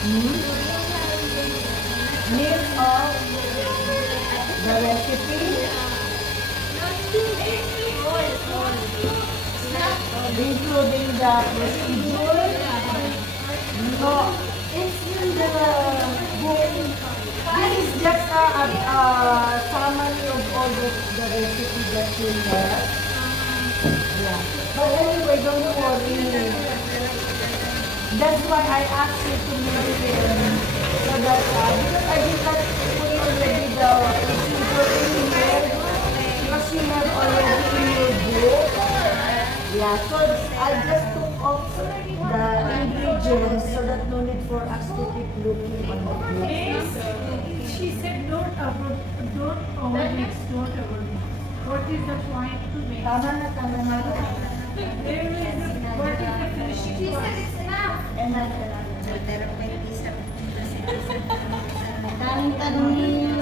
Hmm? Name of the recipe, including the procedure. No, it's in the book. This is just a summary of all the recipe that you have. Yeah. But anyway, don't worry. That's why I asked you to make it so that because I did not put already the procedure in here because you have already in your book. Yeah, so I just took off the ingredients so that no need for us to keep looking on the book. She said don't overmix, don't overmix. What is the point to make? Tama na. What is the finishing She point? said it's enough. Daming tanongin.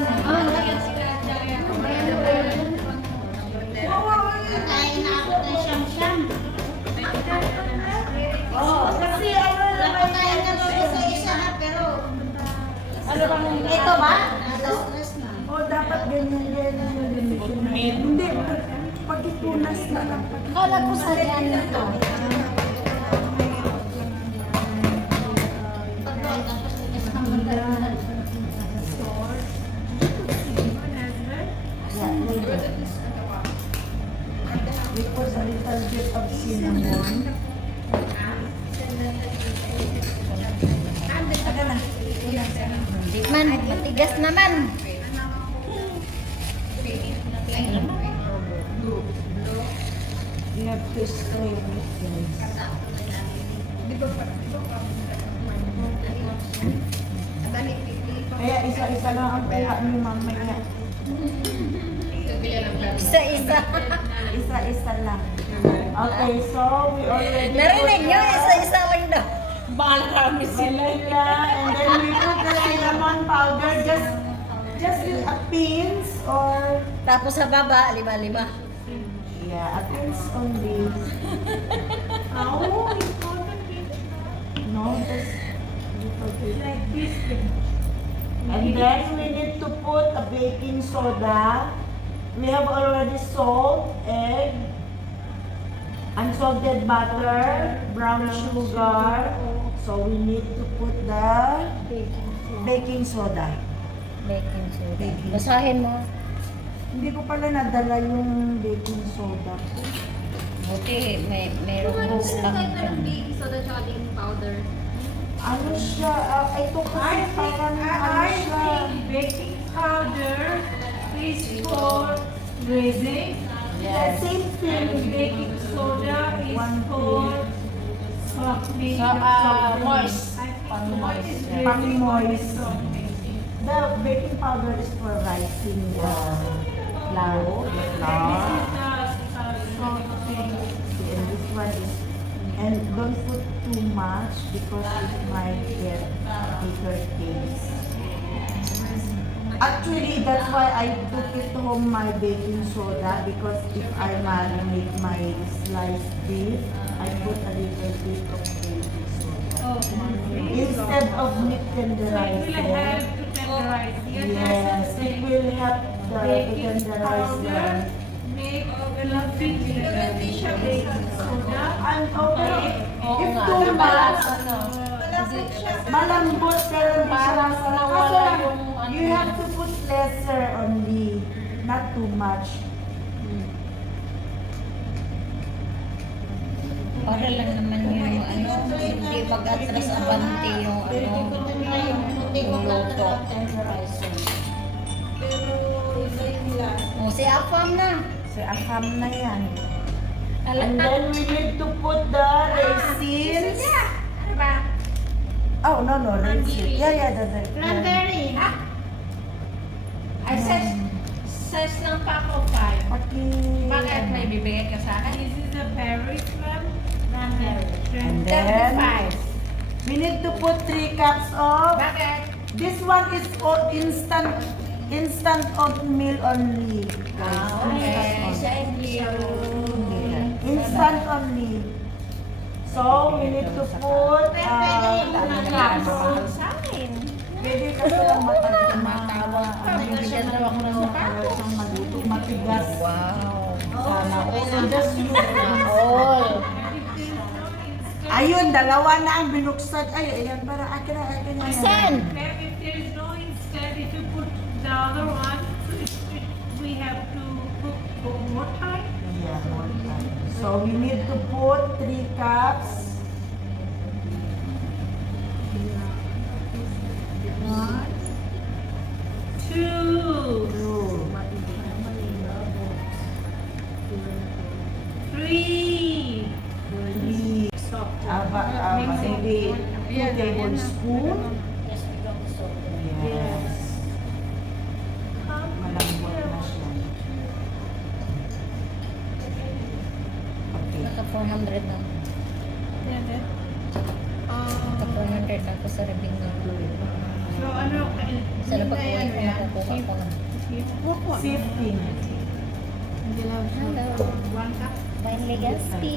Kain na ako ng siyam-siyam. Oh, kasi ano naman Kain na ako sa isa ha, pero ano bang ito ba? Stress na. oh, dapat ganyan yung limitation na. Hindi, pagitunas na lang. Kala ko sa diyan nito. Yeah, later. We put a little bit of cinnamon. Hindi man, matigas naman. You have to strain it, guys. Kaya isa-isa lang ang kaya ni mamaya. Isa-isa. Isa-isa lang. Okay, so we already Narinig put nyo, the isa-isa lang daw. vanilla, and then we put the cinnamon powder, just with a pinch or Tapos sa baba, lima-lima. yeah, a pinch only. Oh, important is No, just little bit. like this thing. And then we need to put a baking soda. We have already salt, egg, unsalted butter, brown sugar. So we need to put the baking soda. Baking soda. Basahin mo. Hindi ko pala nadala yung baking soda. Buti, meron kang stock dyan. Soda tsaka baking powder. Ano siya? Ito kasi parang ano I siya. think baking powder is for raising. Yeah, same And thing. baking soda is One for softening. moist. What is yeah. raising? Pang-moist. Softening. The baking powder is for rising the flour. The flour. Softening. And this one is, and don't put too much because it might get bitter taste. Actually, that's why I took it home my baking soda because if I marinate my sliced beef, I put a little bit of baking soda. Instead of meat So it will tenderizer. help to tenderize. Yes, it will help the Baking tenderize the powder make fluffy baking soda. and okay, if too much, malambot pero hindi siya nawala yung you have to put lesser only, not too much. Para lang naman yung ano, hindi mag-atras abante yung yung luto. O, si Afam na. So, akam na yan. And then we need to put the raisins. Ano ba? Oh, no, raisins. Yeah, the Cranberry. Ay, says ng pack of 5. Paki, Bakit may bibigay ka sa akin? This is a berry from And then, we need to put 3 cups of, Bakit? this one is instant oatmeal only. Guys, instant only. So, we need to put 3 cups. Pwede ka silang Tumatawag ka. Bibigyan daw ako ng sapatos. matigas. Wow. Sana. So just use All. Ayun, dalawa na ang binuksan. Ay, ayan, para akin na. Asan? Ma'am, if there is no instead, if you put the other one, we have to cook for more time. Yeah, more time. So we need to put 3 cups. One, two, three. Maybe 2 tablespoon. Yes. Malambot na siya. Okay. Naka 400 na. Naka 400 na ako sa rabing na. So, ano, Sa napag-uwi ko nakukuha ko na. 15. Hello. one cup. Bye, Legaspi.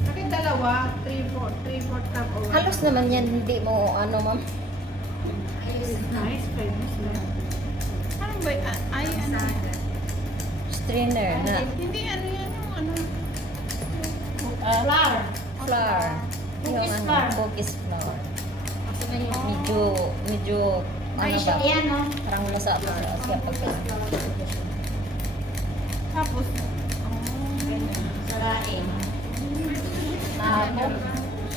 Bakit dalawa? 3/4 cup or Halos naman yan, hindi mo ano ma'am. nice, famous na. Ano ba? Ay, ano? Strainer na. Hindi, ano yan yung ano? Flour. Flour. Yung ano, cookies flour. Medyo, ano ba? Parang lasa pa siya pag Tapos,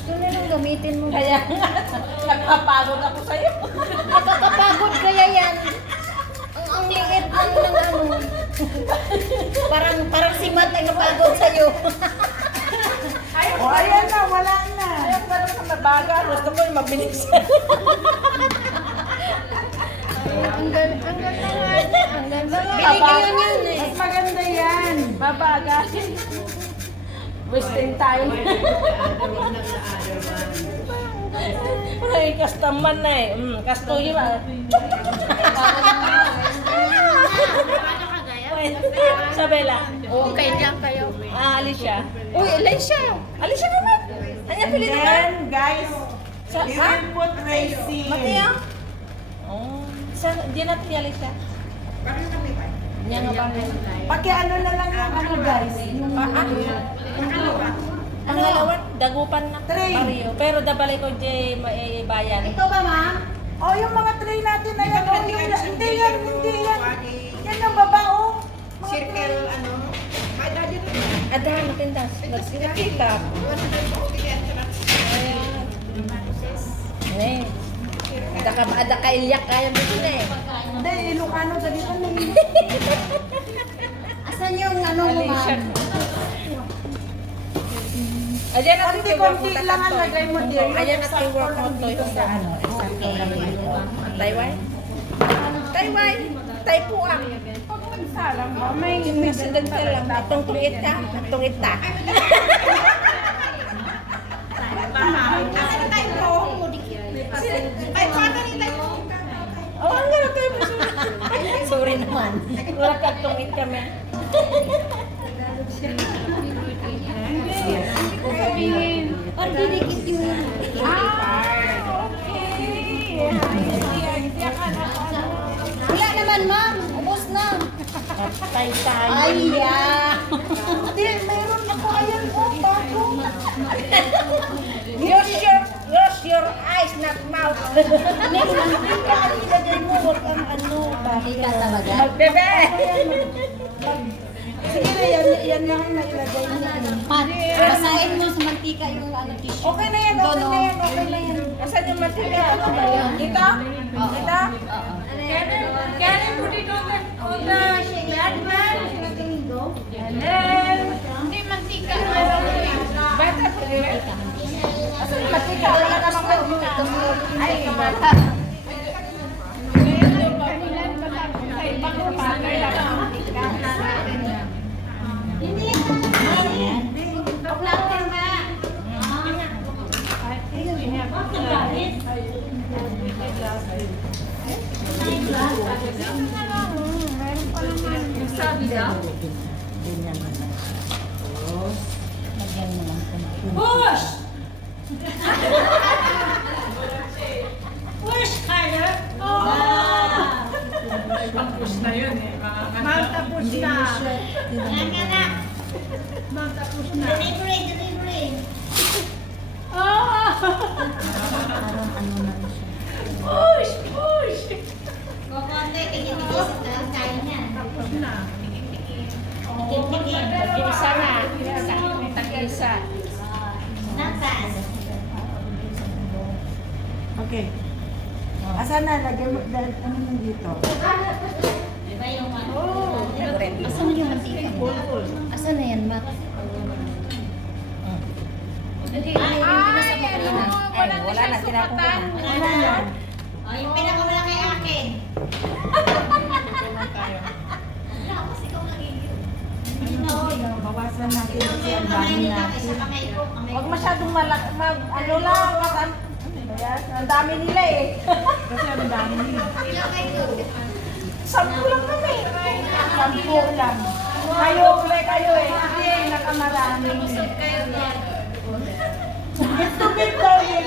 Gusto nilang gamitin mo. Kaya nga, nagpapagod ako sa'yo. Nakakapagod kaya yan. Ang liit lang ng ano. Parang si Matt ay napagod sa'yo. O, ayan na, wala na. Ayan, wala na mabagal. Gusto ko yung mabilis. Ang ganda nga. Ang ganda nga. Bili kayo niyan eh. Mas maganda yan. Mabagal. Wasting time. Ay, customer na eh. Customer ba? Sabela. Okay lang kayo. Alicia. Uy, Alicia. Alicia naman. Anya pili naman. Then, guys, we will put raisin. Matiya? Oh. Di natin ni Alicia. Niya nga ba? Paki ano na lang yung ano guys. Yung Ang halawat, dagupan na Tray. pariyo. Pero dabali ko di bayan. Ito ba, ma'am? Oh, yung mga tray natin na yan. Oh, yung, hindi yan. Yan yung baba, oh. Circle, ano? Adahan natin das. Nagsikita. Ne. Ada ka ilyak kaya mo din eh. Hindi, Ilocano, dali ka na. Asan yung ano mo ma'am? Ayan natin Konti-konti lang ang lagay mo, dear. Ayan natin work mo to dito sa ano. Taiwan. Taiwan. Taipuan. Pag magsalang ba, may Accidental lang. Atong tungit ka. Tungit ta. Oh, ang gano'n tayo. Sorry naman. Wala ka tungit kami. Parang dinikit yun. Wala naman ma'am. Ubus na. Tay tayo. Ay, yeah. Hindi, meron ako. Ayan, oh, bago. Use your eyes, not mouth. Ilagay mo, wag ang ano. Hindi ka talaga. Bebe. Sige na, yan lang ang nailagay niya. Pat, basahin mo sa mantika yung ano tissue. Okay na yan, okay na yan, okay na yan. Asan yung matika? Ano ba yun? Dito? Dito? can I put it on the flat pan? And then, hindi mantika. Bata ko yun. Asan yung matika? Wala ka naman. Ay, bata. Ganyan na lang. Tapos, Lagyan mo lang konti. Push! Push higher. Oh! Push na yun eh. Mount tapos na. Mount tapos na. Delivery. Oh! Parang ano na rin siya. Push! Push! Kukonte, tingin-tingin sa kain niya. Tapos na. Tingin-tingin. Tag-isa na. Tag-isa. Natas. okay. Asan na? Lagyan mo, ano nandito? Diba yung ano? Asan yung mantika? Asan na yan, Matt? Hindi na sa makulina. Ay, wala na. Tinapon ko na. Ano yan? O, yung pinakamalaki akin. Wala, kasi ikaw nagigil. Bawasan natin kasi ang Yung dami kamay nila, natin. isa kamay ko. Huwag masyadong malaki. Ano lang. Ang dami nila eh. Kasi ang dami nila. Ilang kayo? 10 lang kami. 10 lang. Kayo, kayo eh. Hindi, nakamarami. Kayo niya. Bit daw yun.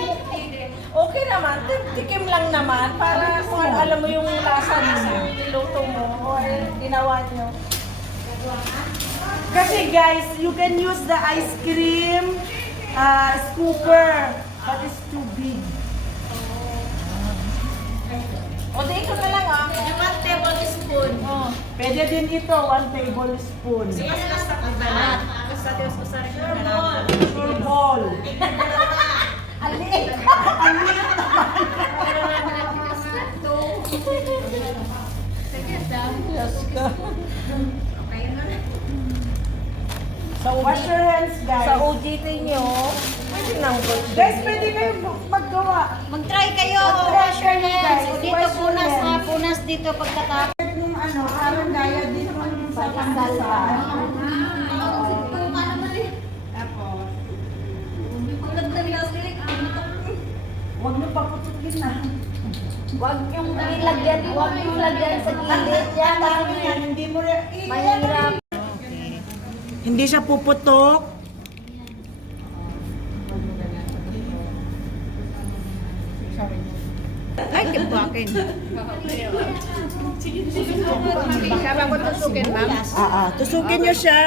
Okay naman, tikim lang naman para kung alam mo yung lasa ng niluto mo or ginawa nyo. Kasi guys, you can use the ice cream scooper, but it's too big. O dito na lang ah. Yung 1 tablespoon. Oh, pwede din ito, 1 tablespoon. Basta ko ba? Basta Diyos ko sa rin Ball. Aliit. So, wash your hands, guys. Sa OJT nyo, pwede nang guys, pwede kayo maggawa. Mag-try kayo. Mag-try kayo, guys. Dito Wash your punas hands. ha. Punas dito pagkatapos. Yung ano, parang gaya dito sa pandesal. Tapos, huwag nyo paputukin na. Huwag yung ilagyan. Huwag yung lagyan sa gilid. Yan. Dami yan, hindi mo rin. Mahirap. Hindi siya puputok. Ay, kim po akin. Baka ba ko tusukin, ma'am? Tusukin nyo siya.